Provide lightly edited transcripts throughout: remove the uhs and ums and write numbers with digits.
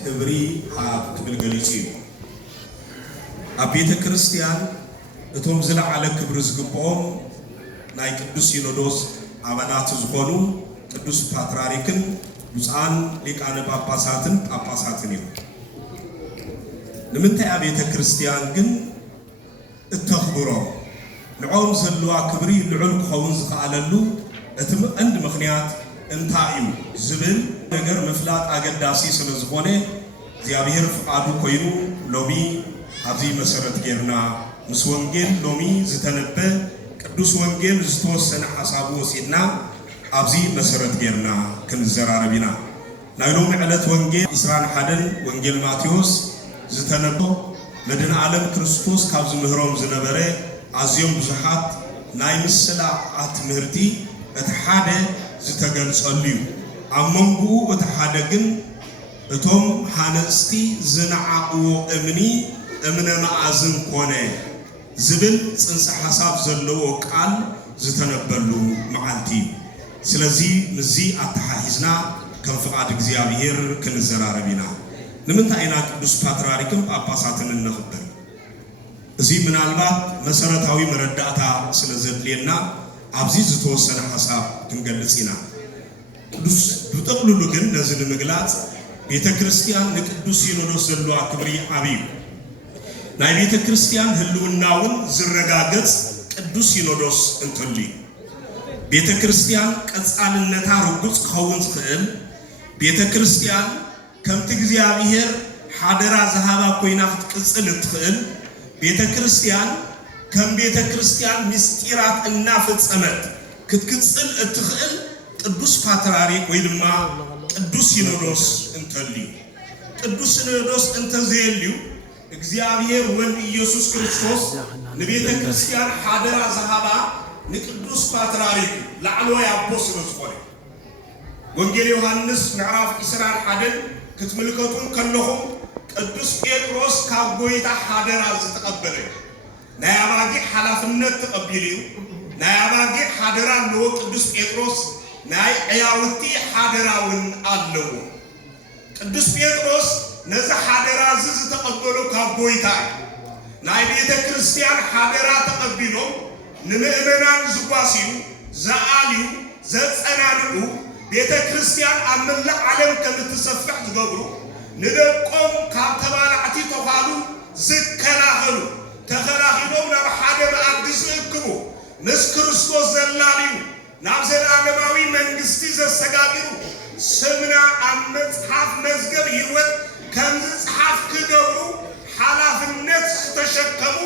ክብሪ ኣብ ክብል ገሊጹ እዩ ኣብ ቤተ ክርስቲያን እቶም ዝለዓለ ክብሪ ዝግብኦም ናይ ቅዱስ ሲኖዶስ ኣባላት ዝኾኑ ቅዱስ ፓትርያርክን ብፁዓን ሊቃነ ጳጳሳትን ጳጳሳትን እዮም። ንምንታይ ኣብ ቤተ ክርስቲያን ግን እተኽብሮ ንዖም ዘለዋ ክብሪ ልዑል ክኸውን ዝኸኣለሉ እቲ ቀንዲ ምኽንያት እንታይ እዩ ዝብል ነገር ምፍላጥ ኣገዳሲ ስለ ዝኾነ እግዚአብሔር ፍቃዱ ኮይኑ ሎሚ ኣብዚ መሰረት ጌርና ምስ ወንጌል ሎሚ ዝተነበ ቅዱስ ወንጌል ዝተወሰነ ሓሳብ ወሲድና ኣብዚ መሰረት ጌርና ክንዘራረብ ኢና። ናይ ሎሚ ዕለት ወንጌል 21 ወንጌል ማቴዎስ ዝተነበ መድኃኔ ዓለም ክርስቶስ ካብ ዝምህሮም ዝነበረ ኣዝዮም ብዙሓት ናይ ምስላኣት ምህርቲ እቲ ሓደ ዝተገልጸሉ እዩ። ኣብ መንጉኡ እቲ ሓደ ግን እቶም ሃነስቲ ዝነዓቅዎ እምነ መኣዝን ኮነ ዝብል ጽንሰ ሓሳብ ዘለዎ ቃል ዝተነበሉ መዓልቲ እዩ። ስለዚ ምዚ ኣተሓሒዝና ከም ፍቃድ እግዚአብሔር ክንዘራረብ ኢና። ንምንታይ ኢና ቅዱስ ፓትርያርክን ጳጳሳትን እንኽበር? እዚ ምናልባት መሰረታዊ መረዳእታ ስለ ዘድልየና ኣብዚ ዝተወሰነ ሓሳብ ክንገልጽ ኢና። ቅዱስ ብጠቕልሉ ግን ነዚ ንምግላጽ ቤተ ክርስቲያን ንቅዱስ ሲኖዶስ ዘለዋ ክብሪ ዓብዪ ናይ ቤተ ክርስቲያን ህልውናውን ዝረጋገጽ ቅዱስ ሲኖዶስ እንተልዩ ቤተ ክርስቲያን ቀጻልነታ ርጉጽ ክኸውን ዝኽእል ቤተ ክርስቲያን ከምቲ እግዚአብሔር ሓደራ ዝሃባ ኮይና ክትቅጽል እትኽእል ቤተ ክርስቲያን ከም ቤተ ክርስቲያን ምስጢራት እናፈጸመት ክትቅጽል እትኽእል ቅዱስ ፓትርያርክ ወይ ድማ ቅዱስ ሲኖዶስ እንተልዩ ቅዱስ ሲኖዶስ እንተዘየልዩ እግዚአብሔር ወልድ ኢየሱስ ክርስቶስ ንቤተ ክርስቲያን ሓደራ ዝሃባ ንቅዱስ ፓትርያርክ ላዕለዋይ ኣቦ ስለ ዝኾነ ወንጌል ዮሐንስ ምዕራፍ 21 ክትምልከቱን ከለኹም ቅዱስ ጴጥሮስ ካብ ጎይታ ሓደራ ዝተቐበለ ናይ ኣባጊዕ ሓላፍነት ተቐቢሉ ናይ ኣባጊዕ ሓደራ ኣለዎ ቅዱስ ጴጥሮስ ናይ ዕያውቲ ሓደራውን ኣለዎ። ቅዱስ ጴጥሮስ ነዚ ሓደራ ዝተቐበሉ ካብ ጎይታ ናይ ቤተ ክርስቲያን ሓደራ ተቐቢሎም ንምእመናን ዝጓስዩ ዝኣልዩ ዘጸናንዑ ቤተ ክርስቲያን ኣብ መላእ ዓለም ከምትሰፍሕ ዝገብሩ ንደቆም ካብ ተባላዕቲ ተዃሉ ዝከላኸሉ ተኸላኺሎም ናብ ሓደ መኣዲ ዝእክቡ ምስ ክርስቶስ ዘላልዩ ናብ ዘለዓለማዊ መንግስቲ ዘሰጋግሩ ስምና ኣብ መጽሓፍ መዝገብ ሕይወት ከም ዝጽሓፍ ክገብሩ ሓላፍነት ዝተሸከሙ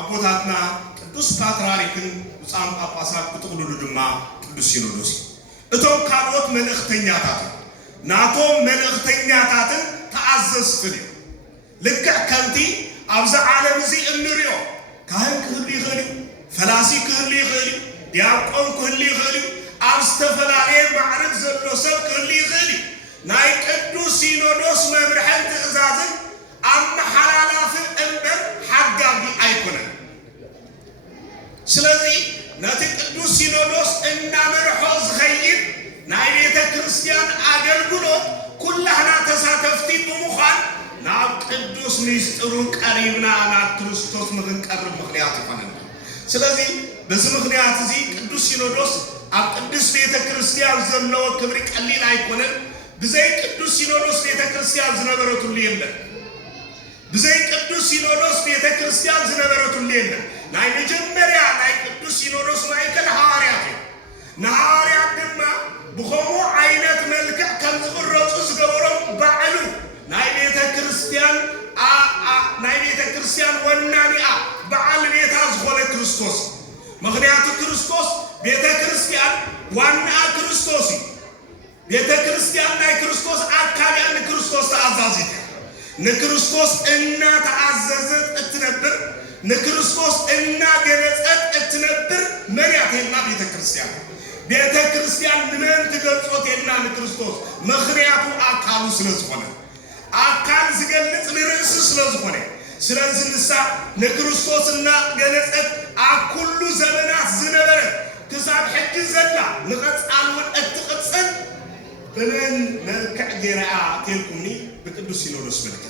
ኣቦታትና ቅዱስ ፓትርያርክን ብፁዓን ጳጳሳት ብጥቕልሉ ድማ ቅዱስ ሲኖዶስ እቶም ካልኦት መልእኽተኛታት ናቶም መልእኽተኛታትን ተኣዘዝትን እዩ። ልክዕ ከምቲ ኣብዚ ዓለም እዚ እንሪኦ ካህን ክህሉ ይኽእል እዩ፣ ፈላሲ ክህሉ ይኽእል እዩ፣ ዲያቆን ክህሉ ይኽእል እዩ፣ ኣብ ዝተፈላለየ ማዕርግ ዘሎ ሰብ ክህሉ ይኽእል እዩ። ናይ ቅዱስ ሲኖዶስ መምርሕን ትእዛዝን ኣመሓላላፊ እምበር ሓጋጊ ኣይኮነን። ስለዚ ነቲ ቅዱስ ሲኖዶስ እናመርሖ ዝኸይድ ናይ ቤተ ክርስቲያን ኣገልግሎት ኩላህና ተሳተፍቲ ብምዃን ናብ ቅዱስ ምስጢሩ ቀሪብና ናብ ክርስቶስ ንኽንቀርብ ምኽንያት ይኾነና። ስለዚ በዚ ምኽንያት እዚ ቅዱስ ሲኖዶስ ኣብ ቅዱስ ቤተ ክርስቲያን ዘለዎ ክብሪ ቀሊል ኣይኮነን። ብዘይ ቅዱስ ሲኖዶስ ቤተ ክርስቲያን ዝነበረትሉ የለን። ብዘይ ቅዱስ ሲኖዶስ ቤተ ክርስቲያን ዝነበረትሉ የለን። ናይ መጀመርያ ናይ ቅዱስ ሲኖዶስ ማእከል ሐዋርያት እዩ። ንሐዋርያት ድማ ብኸምኡ ዓይነት መልክዕ ከም ዝቕረፁ ዝገበሮም ባዕሉ ናይ ቤተ ክርስቲያን ወናኒኣ በዓል ቤታ ዝኾነ ክርስቶስ ምኽንያቱ ክርስቶስ ቤተ ክርስቲያን ዋናኣ ክርስቶስ እዩ። ቤተ ክርስቲያን ናይ ክርስቶስ ኣካል እያ። ንክርስቶስ ተኣዛዚት ንክርስቶስ እናተኣዘዘት እትነብር ንክርስቶስ እናገለጸት እትነብር መርያት የላ ቤተ ክርስቲያን። ቤተ ክርስቲያን ንመን ትገልጾት የላ ንክርስቶስ ምኽንያቱ ኣካሉ ስለ ዝኾነ ኣካል ዝገልጽ ንርእሲ ስለ ዝኾነ ስለዚ ንሳ ንክርስቶስ እናገለጸት ኣብ ኩሉ ዘመናት ዝነበረት ክሳብ ሕጂ ዘላ ንቐጻል እውን እትቕጽል ብመን መልክዕ ጌርኣ ተልኩምኒ بقدس سينودوس ملكت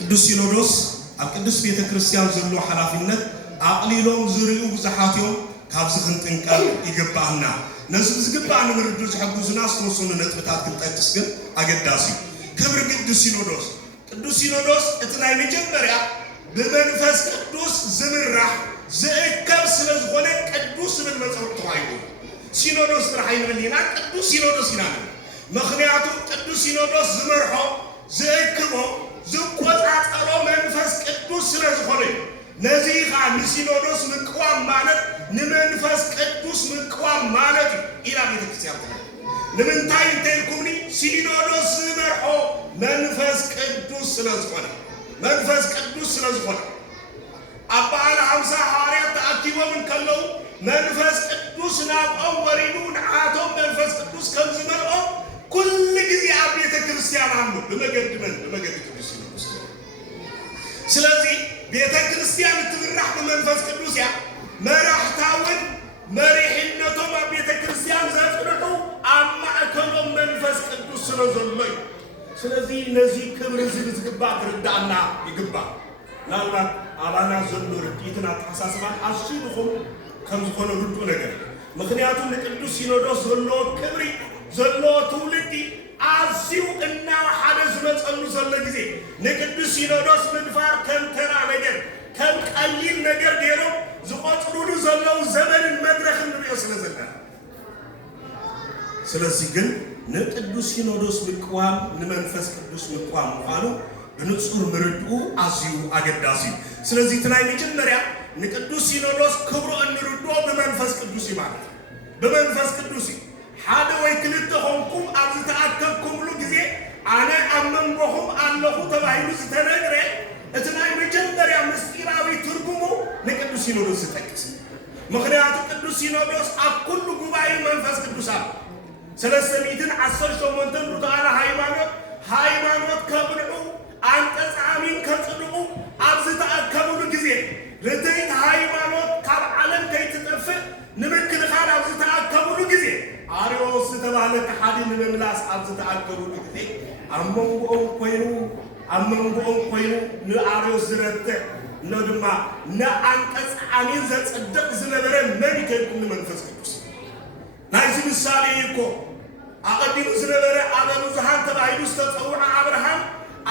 قدس سينودوس القدس بيت كريستيان زلو حلافينت عقليلهم زريو بزحاتيهم كابز خنتنقل يغبانا نزل زغبانا مردو زحبوزنا استوسون نطبታት كنطقس ግን አገዳሲ ክብር ቅዱስ ሲኖዶስ እትናይ መጀመሪያ በመንፈስ ቅዱስ ዝምራህ ዘእከብ ስለዝኾነ ቅዱስ ምን መጽውዕ ተዋይዶ ሲኖዶስ ረሃይን በሊና ቅዱስ ሲኖዶስ ይላል ምክንያቱ ቅዱስ ሲኖዶስ ዝመርሖ ዘእከቦ ዝቆጣጠሮ መንፈስ ቅዱስ ስለዝኾነ ነዚህ ኻን ሲኖዶስ ምቅዋም ማለት ንመንፈስ ቅዱስ ምቅዋም ማለት ኢላ ቤተክርስቲያን ለምንታይ እንተልኩምኒ ሲኖዶስ ዝመርሖ መንፈስ ቅዱስ ስለዝኾነ አባል 50 ሐዋርያት ተአኪቦም ከለው መንፈስ ቅዱስ ናብኦም ወሪዱ ንዓቶም መንፈስ ቅዱስ ከም ዝመርሖ ኩል ጊዜ ኣብ ቤተ ክርስቲያን አሉ በመገድ ቅዱስ ሲኖዶስ ስለዚህ ቤተ ክርስቲያን ትምራሕ በመንፈስ ቅዱስ ያ መራሕታውን መሪሕነቶም ኣብ ቤተ ክርስቲያን ዘፍርሑ ኣብ ማእከሎም መንፈስ ቅዱስ ስለዘሎይ ስለዚህ እነዚህ ክብር ዝግባ ትርዳና ይግባ ናልባት አባና ዘሎ ርቂትና ተሐሳስባን አሽዱኹም ከም ዝኾነ ርዱ ነገር ምክንያቱም ለቅዱስ ሲኖዶስ ዘሎ ክብሪ ዘሎ ትውልዲ አዚው እና ሓደ ዝመጸሉ ዘሎ ጊዜ ለቅዱስ ሲኖዶስ ምንፋር ከንተራ ነገር ከም ቀሊል ነገር ገይሮ ዝቆጥሩሉ ዘለው ዘመንን መድረክን ነው ስለዚህ ግን ለቅዱስ ሲኖዶስ ምቅዋም ለመንፈስ ቅዱስ ምቅዋም ሆኖ በንጹህ ምርዱ አዚው አገዳሲ ስለዚህ ትናይ መጀመሪያ ለቅዱስ ሲኖዶስ ክብሩ እንርዶ በመንፈስ ቅዱስ ይማለት በመንፈስ ቅዱስ ሓደ ወይ ክልተ ሆንኩም ኣብዚ ተአከብኩምሉ ጊዜ አነ አመንጎሁም አለሁ ተባይሉ ዝተነገረ እትናይ መጀመሪያ ምስጢራዊ ትርጉሙ ለቅዱስ ሲኖዶስ ተጠቅስ ምክንያቱ ቅዱስ ሲኖዶስ አኩሉ ጉባኤ መንፈስ ቅዱስ አለ ሰለስተሚትን 18 ሩታና ሃይማኖት ከብልዑ አንቀጽ አሚን ከጽድቁ ኣብዚ ተአከብሉ ጊዜ ለተይት ሃይማኖት ካብ ዓለም ከይትጠፍ ንምክል ኻል ኣብዚ ተአከብሉ ጊዜ አሪዮስ ተባለ ከሓዲን ለምላስ ኣብዚ ተአከብሉ ጊዜ አመንጎም ኮይኑ ንአሪዮስ ዝረተ ነድማ ንአንቀጽ አሚን ዘጽድቅ ዝነበረ መሪከም መንፈስ ቅዱስ ናይዚ ምሳሌ እኮ አቀዲሙ ዝነበረ አበኑ ዝሃን ተባይሉ ዝተጸውዐ አብርሃም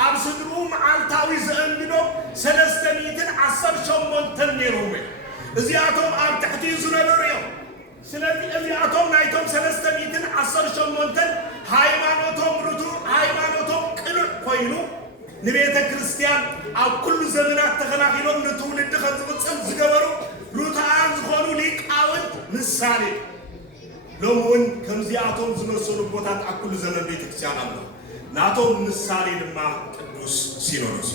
ኣብ ስድሩ መዓልታዊ ዘእንግዶ 318 ነይሮም እዚአቶም ኣብ ትሕቲ ዝነበሩ እዮም ስለዚህ እዚአቶም ናይቶም 318 ሃይማኖቶም ርቱ ሃይማኖቶም ቅኑዕ ኮይኑ ንቤተ ክርስቲያን ኣብ ኩሉ ዘመናት ተኸናኺሎም ንትውልድ ከም ዝቅጽል ዝገበሩ ሩታን ዝኾኑ ሊቃውንት ምሳሌ ሎሙን ከምዚአቶም ዝመሰሉ ቦታት ኣብ ኩሉ ዘመን ቤተ ክርስቲያን አሉ ናቶም ምሳሌ ድማ ቅዱስ ሲኖዶስ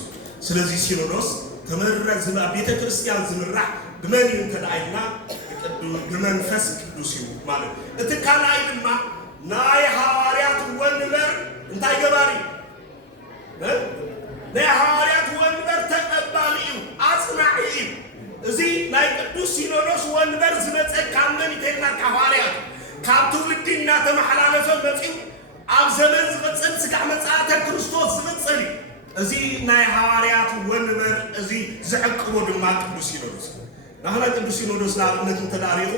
ስለዚህ ሲኖዶስ ተመረዘ ቤተ ክርስቲያን ዝምራሕ በመን እንተዳይና በመንፈስ ቅዱስ ማለት እትካላይ ድማ ናይ ሐዋርያት ወንበር እንታይ ገባሪ ናይ ሐዋርያት ወንበር ተቀባሊ አጽናዒ እዚ ናይ ቅዱስ ሲኖዶስ ወንበር ዝመጸ ካመን ይተና ሐዋርያት ካብ ትውልድና ተመሐላለፈ መጽኡ ኣብ ዘመን ዝቅጽል ስጋዕ መጻእተ ክርስቶስ ዝቅጽል እዚ ናይ ሐዋርያት ወንበር እዚ ዝዕቅቦ ድማ ቅዱስ ሲኖዶስ ናህና ቅዱስ ሲኖዶስ ለአብነት እንተዳሪኹ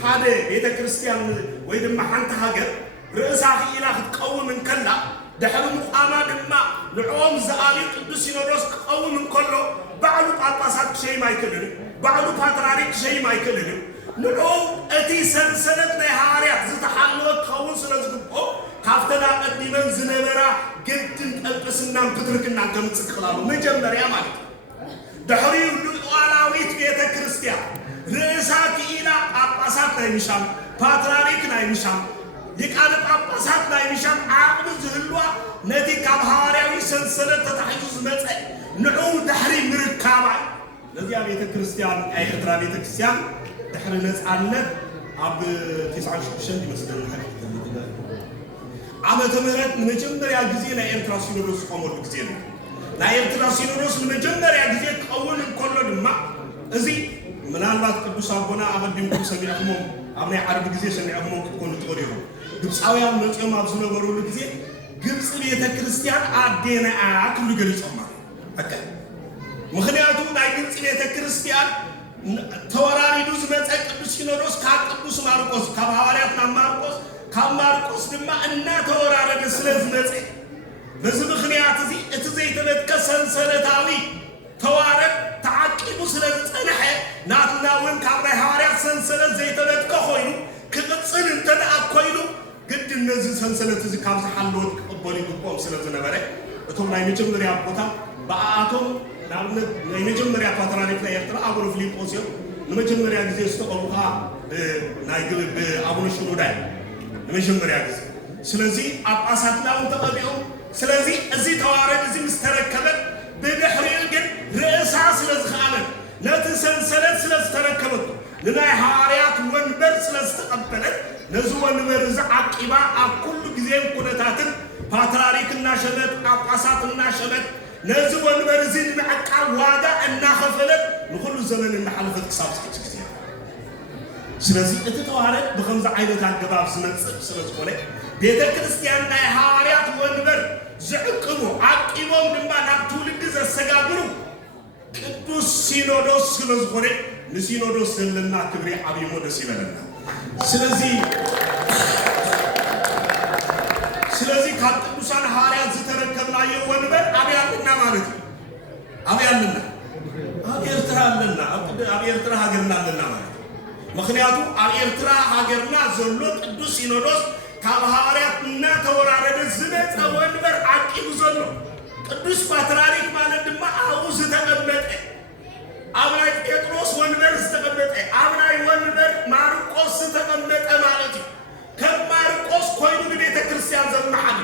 ሓደ ቤተ ክርስቲያን ወይ ድማ ሓንቲ ሃገር ርእሳ ኺኢላ ክትቀውም እንከላ ድሕሪ ምቋማ ድማ ንዕኦም ዝኣልዩ ቅዱስ ሲኖዶስ ክቀውም እንከሎ ባዕሉ ጳጳሳት ክሸይም ኣይክእልን ባዕሉ ፓትርያርክ ክሸይም ኣይክእልን ንዑ እቲ ሰንሰለት ናይ ሐዋርያት ዝተሓለወ ክኸውን ስለዝግብኦ ካፍተና ቀዲመን ዝነበራ ግድን ጵጵስናን ፕትርክናን ከምጽክላሉ መጀመሪያ ማለት ድሕሪኡ ሉዓላዊት ቤተ ክርስቲያን ርእሳ ኪኢላ ጳጳሳት ናይ ምሻም ፓትርያርክ ናይ ምሻም ሊቃነ ጳጳሳት ናይ ምሻም ዓቅሚ ዝህልዋ ነቲ ካብ ሐዋርያዊ ሰንሰለት ተታሒዙ ዝመጸ ንዑ ድሕሪ ምርካባ ለዚያ ቤተ ክርስቲያን ኤርትራ ቤተ ክርስቲያን ድሕሪ ነጻነት ኣብ 96 ይመስለኝ ዓመተ ምህረት ለመጀመሪያ ጊዜ ናይ ኤርትራ ሲኖዶስ ቆመሉ ጊዜ ነው ናይ ኤርትራ ሲኖዶስ ለመጀመሪያ ጊዜ ቀውን እንከሎ ድማ እዚ ምናልባት ቅዱስ አቡና አቀዲምኩም ሰሚዕኩም ኣብ ናይ ዓርብ ጊዜ ሰሚዕኩም ክትኮኑ ትቆዲሩ ግብፃውያን መጽኦም ኣብ ዝነበሩሉ ጊዜ ግብጽ ቤተ ክርስቲያን አዴና አክሉ ገልጾማ በቃ ምክንያቱም ናይ ግብጽ ቤተ ክርስቲያን ተወራሪዱ ዝመፀ ቅዱስ ሲኖዶስ ከቅዱስ ማርቆስ ከሐዋርያትና ማርቆስ ከማርቆስ ድማ እና ተወራረደ ስለዝመፀ በዚህ ምክንያት እዚ እቲ ዘይተበከ ሰንሰለታዊ ተዋረድ ተዓቂቡ ስለዝጸንሐ ናትና ወን ካብ ናይ ሐዋርያት ሰንሰለት ዘይተበከ ኮይኑ ክቅፅል እንተዳ ኮይኑ ግድ እነዚህ ሰንሰለት እዚ ካብ ዝሓለወት ክቅበሉ ይግብኦም ስለዝነበረ እቶም ናይ መጀመርያ ቦታ በአቶም ናብነት ናይ መጀመርያ ፓትርያርክ ናይ ኤርትራ አቡነ ፊልጶስ ለመጀመሪያ ጊዜ ዝተቀቡካ ናይ ግብ አቡነ ሽኖዳይ ለመጀመሪያ ጊዜ ስለዚህ አጳሳትናው ተቀበሉ ስለዚህ እዚ ተዋረድ እዚ ምስተረከበ በድሕሪኡ ግን ርእሳ ስለዝኻለ ነቲ ሰንሰለት ስለዝተረከበ ለናይ ሐዋርያት ወንበር ስለዝተቀበለ ነዚ ወንበር ዝዓቂባ ኣብ ኩሉ ጊዜ ኩነታትን ፓትርያርክና ሸለት አጳሳትና ሸለት ነዚ ወንበር እዚ ንዓቃብ ዋጋ እናኸፈለት ንኩሉ ዘመን እናሓለፈት ክሳብ ጊዜ ስለዚህ እቲ ተዋረድ ብከምዚ ዓይነት ኣገባብ ዝመጽእ ስለዝኾነ ቤተ ክርስቲያን ናይ ሐዋርያት ወንበር ዝዕቅቡ ዓቂቦም ድማ ናብ ትውልድ ዘሰጋግሩ ቅዱስ ሲኖዶስ ስለዝኾነ ንሲኖዶስ ዘለና ክብሪ ዓብይ ሞደስ ይበለና ስለዚህ ካብ ቅዱሳን ሐዋርያት ዝተረከብናዮ ወንበር አብያልና ማለት ነው አብያልና ኤርትራ አለና ኣብ ኤርትራ ሃገርና አለና ማለት ምክንያቱ ኣብ ኤርትራ ሃገርና ዘሎ ቅዱስ ሲኖዶስ ካብ ሐዋርያትና ተወራረደ ዝመፀ ወንበር ዓቂቡ ዘሎ ቅዱስ ፓትርያርክ ማለት ድማ ኣብኡ ዝተቀመጠ ኣብ ናይ ጴጥሮስ ወንበር ዝተቀመጠ ኣብ ናይ ወንበር ማርቆስ ዝተቀመጠ ማለት እዩ ከም ማርቆስ ኮይኑ ቤተ ክርስቲያን ዘመሓል